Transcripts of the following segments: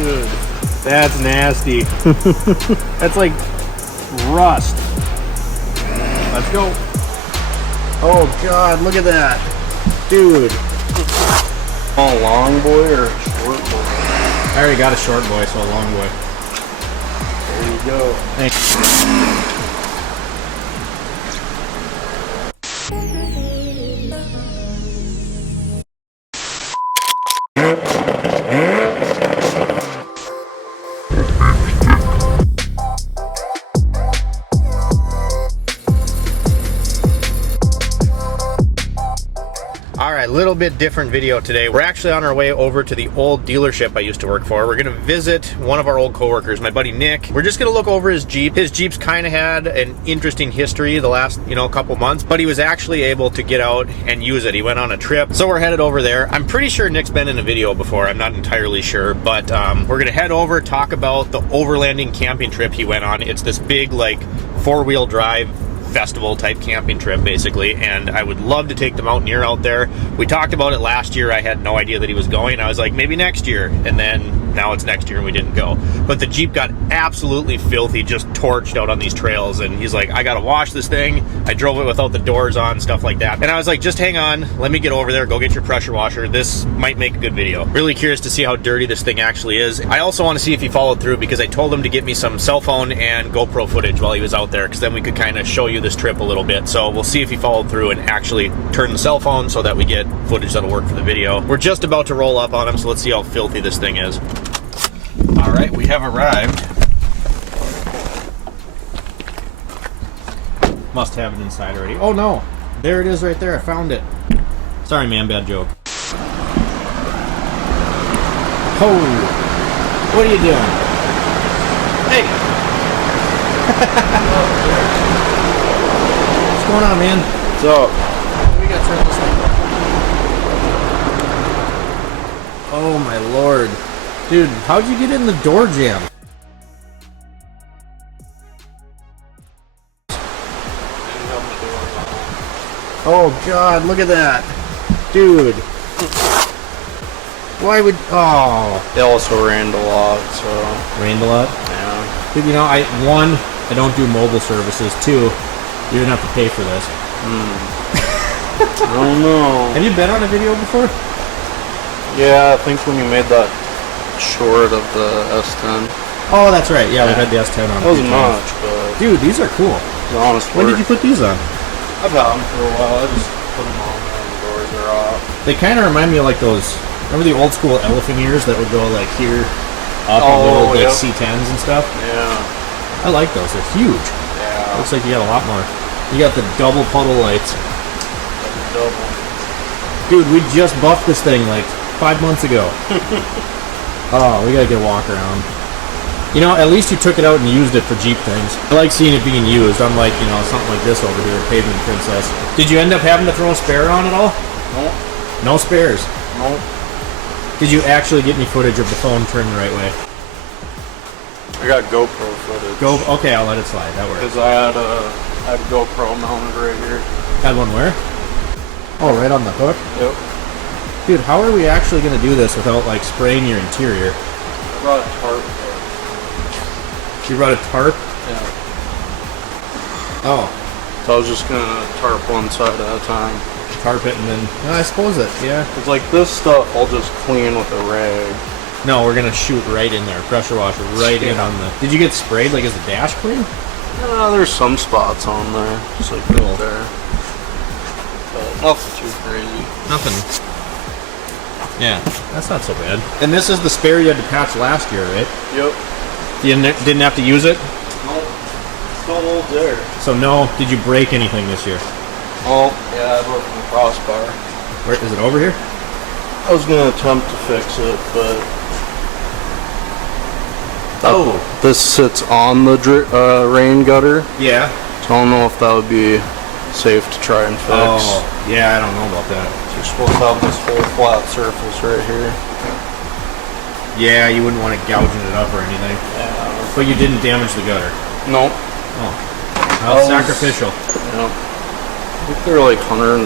Dude, that's nasty. That's like rust. Let's go. Oh God, look at that. Dude. Oh, long boy or short boy? I already got a short boy, so a long boy. There you go. Thanks. Alright, little bit different video today. We're actually on our way over to the old dealership I used to work for. We're gonna visit one of our old coworkers, my buddy Nick. We're just gonna look over his Jeep. His Jeep's kind of had an interesting history the last, couple months, but he was actually able to get out and use it. He went on a trip, so we're headed over there. I'm pretty sure Nick's been in a video before. I'm not entirely sure, but we're gonna head over, talk about the overlanding camping trip he went on. It's this big, like, four-wheel drive festival type camping trip basically, and I would love to take the mountaineer out there. We talked about it last year. I had no idea that he was going. I was like, maybe next year, and then now it's next year and we didn't go. But the Jeep got absolutely filthy, just torched out on these trails, and he's like, I gotta wash this thing. I drove it without the doors on, stuff like that. And I was like, just hang on, let me get over there, go get your pressure washer. This might make a good video. Really curious to see how dirty this thing actually is. I also want to see if he followed through, because I told him to get me some cell phone and GoPro footage while he was out there, because then we could kind of show you this trip a little bit. So we'll see if he followed through and actually turned the cell phone so that we get footage that'll work for the video. We're just about to roll up on him, so let's see how filthy this thing is. All right, we have arrived. Must have it inside already. Oh no, there it is right there. I found it. Sorry, man, bad joke. Oh, what are you doing? Hey. What's going on, man? What's up? We got to turn this thing. Oh my lord. Dude, how'd you get in the door jam? Oh god, look at that. Dude. Why would... Oh. They also rained a lot, so... Rained a lot? Yeah. Dude, I don't do mobile services. 2, you didn't have to pay for this. I don't know. Have you been on a video before? Yeah, I think when you made that short of the S10. Oh, that's right. Yeah, we had the S10 on. It wasn't much, but... Dude, these are cool. It's honest When work. did you put these on? I've had them for a while. I just put them on when the doors are off. They kind of remind me of like those... Remember the old school elephant ears that would go like here up on the old like C10s and stuff? Yeah. I like those. They're huge. Yeah. Looks like you got a lot more. You got the double puddle lights. Double. Dude, we just buffed this thing like 5 months ago. Oh, we gotta get a walk around. At least you took it out and used it for Jeep things. I like seeing it being used, unlike, something like this over here, Pavement Princess. Did you end up having to throw a spare on at all? Nope. No spares? Nope. Did you actually get any footage of the phone turned the right way? I got GoPro footage. Okay, I'll let it slide. That works. Because I had a GoPro mounted right here. Had one where? Oh, right on the hook? Yep. Dude, how are we actually going to do this without, like, spraying your interior? I brought a tarp. You brought a tarp? Yeah. Oh. So I was just going to tarp one side at a time. Tarp it and then... No, I suppose it, yeah. It's like this stuff I'll just clean with a rag. No, we're going to shoot right in there. Pressure washer right in on the... Did you get sprayed? Like, is the dash clean? There's some spots on there. Just like Cool. right there. But nothing too crazy. Nothing. Yeah, that's not so bad. And this is the spare you had to patch last year, right? Yep. You didn't have to use it? Nope. Still hold there. So no, did you break anything this year? Oh, yeah, I broke the crossbar. Where, is it over here? I was going to attempt to fix it, but... Oh. This sits on the rain gutter. Yeah. So I don't know if that would be safe to try and fix. Oh, yeah, I don't know about that. You're supposed to have this whole flat surface right here. Yeah, you wouldn't want it gouging it up or anything. Yeah. But you didn't damage the gutter. Nope. Oh. How sacrificial. Yeah. I think they're like $140.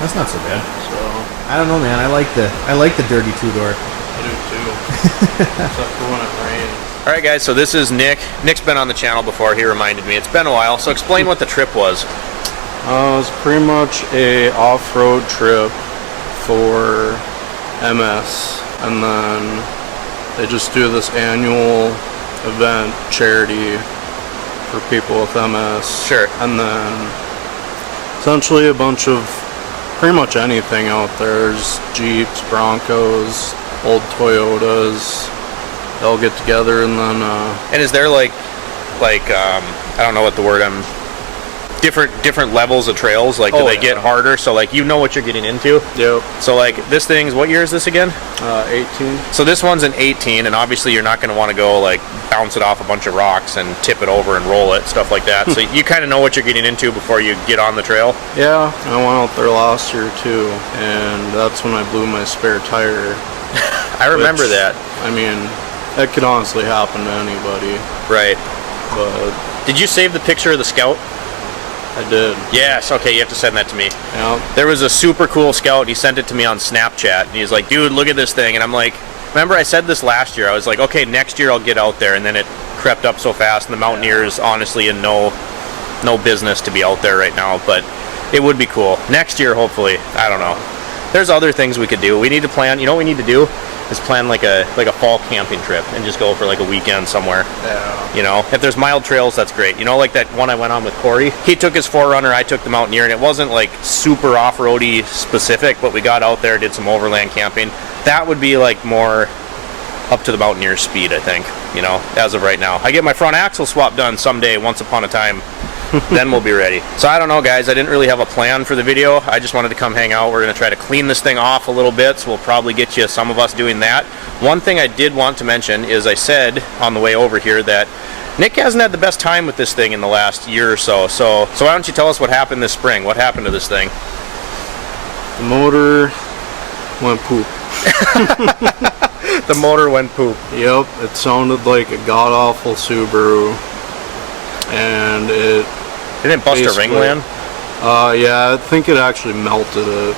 That's not so bad. So I don't know, man. I like the dirty two-door. it do too. Except for when it rains. All right, guys, so this is Nick. Nick's been on the channel before. He reminded me. It's been a while. So explain what the trip was. It was pretty much a off-road trip for MS, and then they just do this annual event, charity for people with MS. Sure. And then essentially a bunch of pretty much anything out there. There's Jeeps, Broncos, old Toyotas. They'll get together and then And is there like I don't know what the word I'm different levels of trails, like do they get harder, so like you know what you're getting into? Yep. So like this thing's, what year is this again? 18. So this one's an 18, and obviously you're not going to want to go like bounce it off a bunch of rocks and tip it over and roll it, stuff like that. So you kind of know what you're getting into before you get on the trail. Yeah, I went out there last year too, and that's when I blew my spare tire. I remember that. I mean, that could honestly happen to anybody. Right. But Did you save the picture of the Scout? I did. Yes, okay, you have to send that to me. Yeah. There was a super cool Scout, he sent it to me on Snapchat, and he's like, dude, look at this thing. And I'm like, remember I said this last year, I was like, okay, next year I'll get out there, and then it crept up so fast, and the Mountaineers honestly in no business to be out there right now, but it would be cool. Next year, hopefully. I don't know. There's other things we could do. We need to plan, you know what we need to do? Is plan like a fall camping trip and just go for like a weekend somewhere. Yeah. You know, if there's mild trails, that's great. You know, like that one I went on with Corey. He took his 4Runner, I took the Mountaineer, and it wasn't like super off-roady specific, but we got out there, did some overland camping. That would be like more up to the Mountaineer speed, I think, you know, as of right now. I get my front axle swap done someday, once upon a time. Then we'll be ready. So I don't know, guys, I didn't really have a plan for the video. I just wanted to come hang out. We're going to try to clean this thing off a little bit, so we'll probably get you some of us doing that. One thing I did want to mention is I said on the way over here that Nick hasn't had the best time with this thing in the last year or so. So why don't you tell us what happened this spring? What happened to this thing? The motor went poop. The motor went poop. Yep, it sounded like a god-awful Subaru. And it Didn't it bust a ringland? Yeah, I think it actually melted it.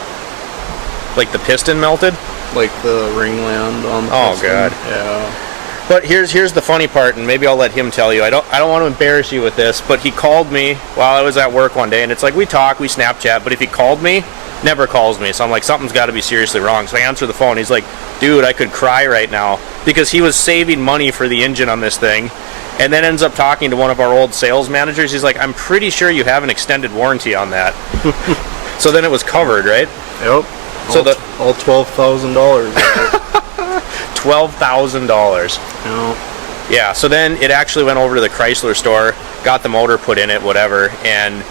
Like the piston melted? Like the ringland on the Oh, piston. God. Yeah. But here's the funny part, and maybe I'll let him tell you. I don't want to embarrass you with this, but he called me while I was at work one day, and it's like we talk, we Snapchat, but if he called me, never calls me. So I'm like, something's got to be seriously wrong. So I answer the phone. He's like, dude, I could cry right now, because he was saving money for the engine on this thing. And then ends up talking to one of our old sales managers. He's like, I'm pretty sure you have an extended warranty on that. So then it was covered, right? Yep. So all $12,000. $12,000. Yep. Yeah, so then it actually went over to the Chrysler store, got the motor put in it, whatever, and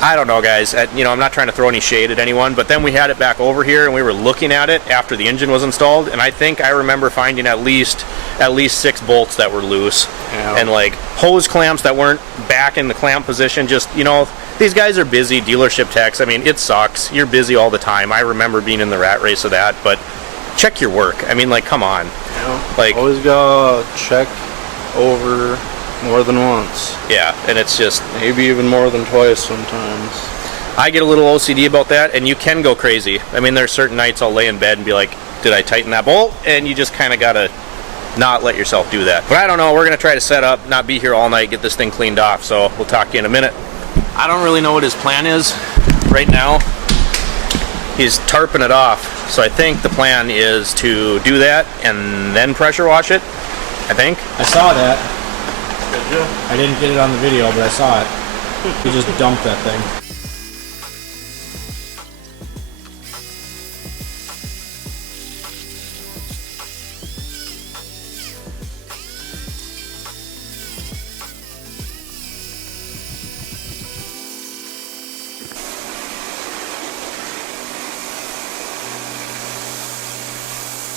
I don't know, guys. You know, I'm not trying to throw any shade at anyone, but then we had it back over here and we were looking at it after the engine was installed, and I think I remember finding at least 6 bolts that were loose. Yeah. And like hose clamps that weren't back in the clamp position. Just, you know, these guys are busy, dealership techs. I mean, it sucks. You're busy all the time. I remember being in the rat race of that, but check your work. I mean, like, come on. Yeah. Like, always gotta check over more than once. yeah, and it's just, Maybe even more than twice sometimes. I get a little OCD about that, and you can go crazy. I mean, there's certain nights I'll lay in bed and be like, did I tighten that bolt? And you just kind of gotta not let yourself do that. But I don't know, we're gonna try to set up, not be here all night, get this thing cleaned off, so we'll talk to you in a minute. I don't really know what his plan is right now. He's tarping it off, so I think the plan is to do that and then pressure wash it, I think. I saw that. Did you? I didn't get it on the video, but I saw it. He just dumped that thing.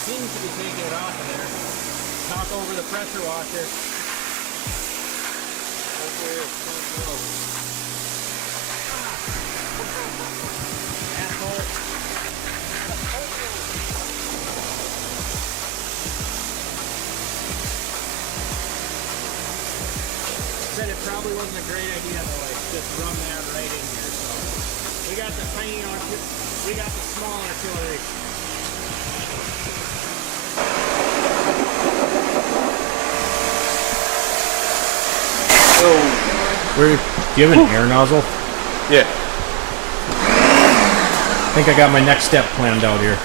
Seems to be taking it off in there. Talk over the pressure washer. Hopefully it's coming out. Asshole. Said it probably wasn't a great idea to like just run that right in here. So we got the tiny, we got the small artillery. Do you have an air nozzle? Yeah. I think I got my next step planned out here.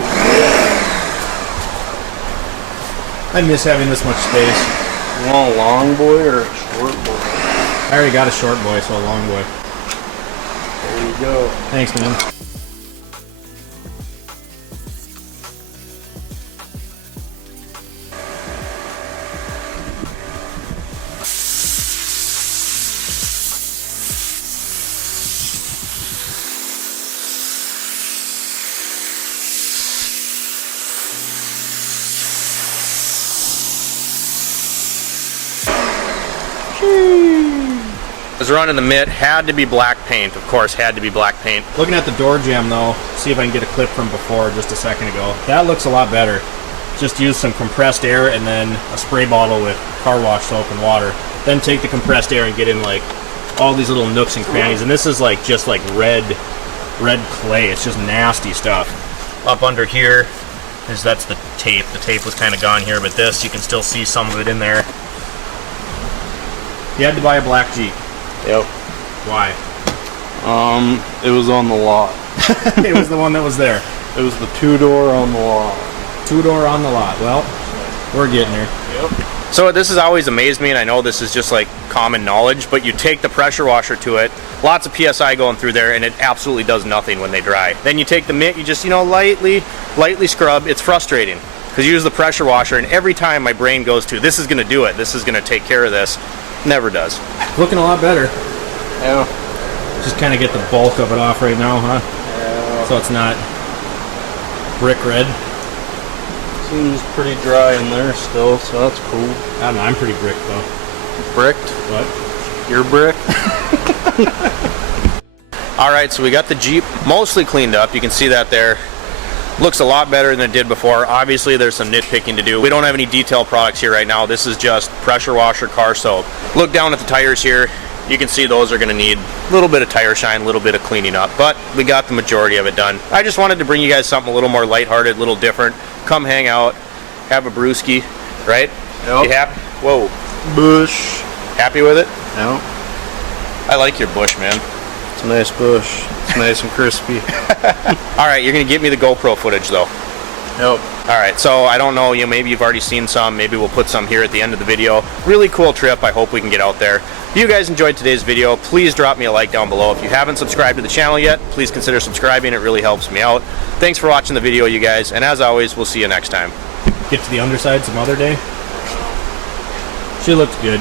I miss having this much space. You want a long boy or a short boy? I already got a short boy, so a long boy. There you go. Thanks, man. Was running the mitt, had to be black paint, of course, had to be black paint. Looking at the door jamb though, see if I can get a clip from before just a second ago. That looks a lot better. Just use some compressed air and then a spray bottle with car wash soap and water. Then take the compressed air and get in like all these little nooks and crannies. And this is like just like red clay. It's just nasty stuff. Up under here is that's the tape. The tape was kind of gone here, but this you can still see some of it in there. You had to buy a black Jeep. Yep. Why? It was on the lot. It was the one that was there. It was the 2-door on the lot. 2-door on the lot. Well, we're getting there. Yep. So this has always amazed me, and I know this is just like common knowledge, but you take the pressure washer to it, lots of PSI going through there, and it absolutely does nothing when they dry. Then you take the mitt, you just, you know, lightly scrub. It's frustrating because you use the pressure washer, and every time my brain goes to, this is going to do it, this is going to take care of this, never does. Looking a lot better. Yeah. Just kind of get the bulk of it off right now, huh? Yeah. So it's not brick red. Seems pretty dry in there still, so that's cool. I don't know, I'm pretty brick though. Bricked? What? You're brick? All right, so we got the Jeep mostly cleaned up. You can see that there. Looks a lot better than it did before. Obviously, there's some nitpicking to do. We don't have any detail products here right now. This is just pressure washer, car soap. Look down at the tires here. You can see those are going to need a little bit of tire shine, a little bit of cleaning up, but we got the majority of it done. I just wanted to bring you guys something a little more lighthearted, a little different. Come hang out, have a brewski, right? Yep. You happy? Whoa. Bush. Happy with it? Yep. I like your bush, man. It's a nice bush. It's nice and crispy. All right, you're going to get me the GoPro footage, though. Yep. All right, so I don't know, maybe you've already seen some. Maybe we'll put some here at the end of the video. Really cool trip. I hope we can get out there. If you guys enjoyed today's video, please drop me a like down below. If you haven't subscribed to the channel yet, please consider subscribing. It really helps me out. Thanks for watching the video, you guys. And as always, we'll see you next time. Get to the underside some other day. She looked good.